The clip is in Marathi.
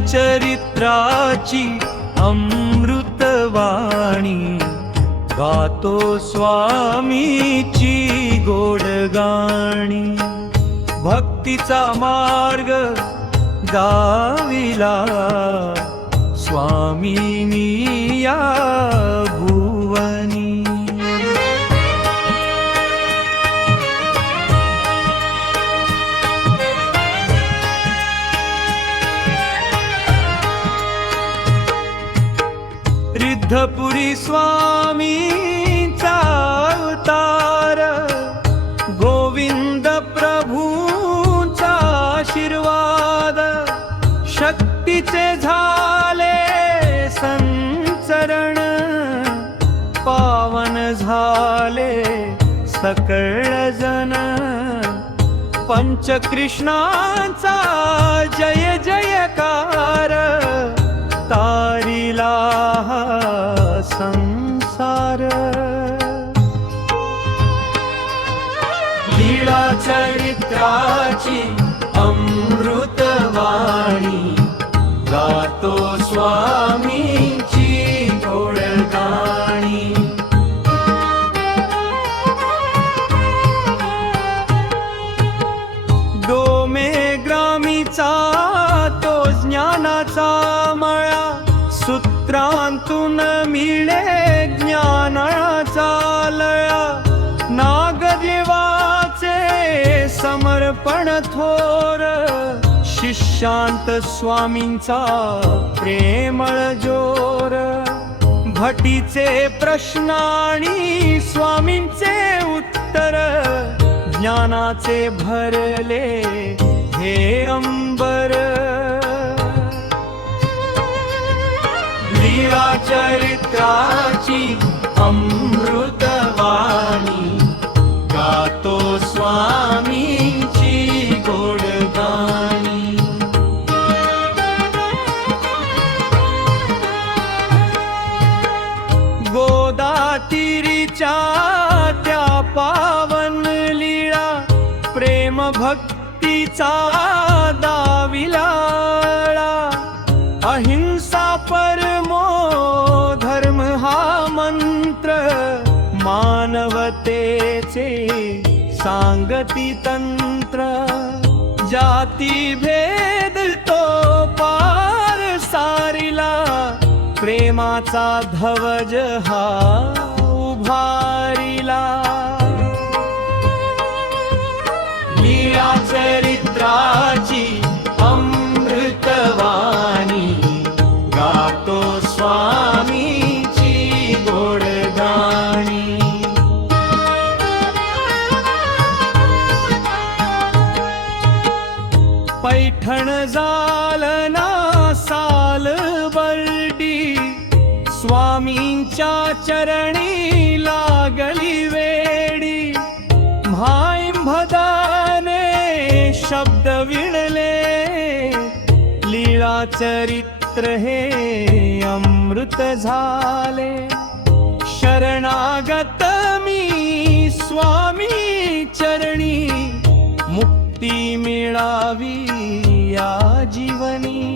चरित्राची अमृतवाणी गातो स्वामीची गोड गाणी। भक्तीचा मार्ग गाविला स्वामीनी या भुवनी। रिद्धपुरी स्वामींचा अवतार गोविंद प्रभूंचा आशीर्वाद। शक्तीचे झाले संचरण पावन झाले सकळ जन। पंचकृष्णाचा जय जयकार तारिला संसार। लीला चरित्राची अमृतवाणी गातो स्वामीची गोड गाणी। डोमे ग्रामीचा तो ज्ञानाचा मळा सूत्रांतून मिळे ज्ञानाचा लया। नागदेवाचे समर्पण थोर शिष्यांत स्वामींचा प्रेमळ जोर। भटीचे प्रश्न आणि स्वामींचे उत्तर ज्ञानाचे भरले हे अंबर। लीला चरित्राची अमृतवाणी गातो स्वामींची गोड गाणी। गोदातीरीच्या त्या पावन लीळा प्रेम भक्तीचा दाविलाळा। अहिंसा परमो धर्म हा मंत्र मानवतेचे सांगती तंत्र। जाती भेद तो पार सारिला प्रेमाचा ध्वज हा उभारिला। लीला चरित्राची अमृतवाणी गातो स्वामीची गोड गाणी। पैठण जालना साल बर्डी स्वामींच्या चरणी लागली वेडी। म्हाईंभदाने शब्द विणले लीला चरित्र हे अमृत झाले। शरणागत मी स्वामी चरणी मुक्ती मिळावी या जीवनी।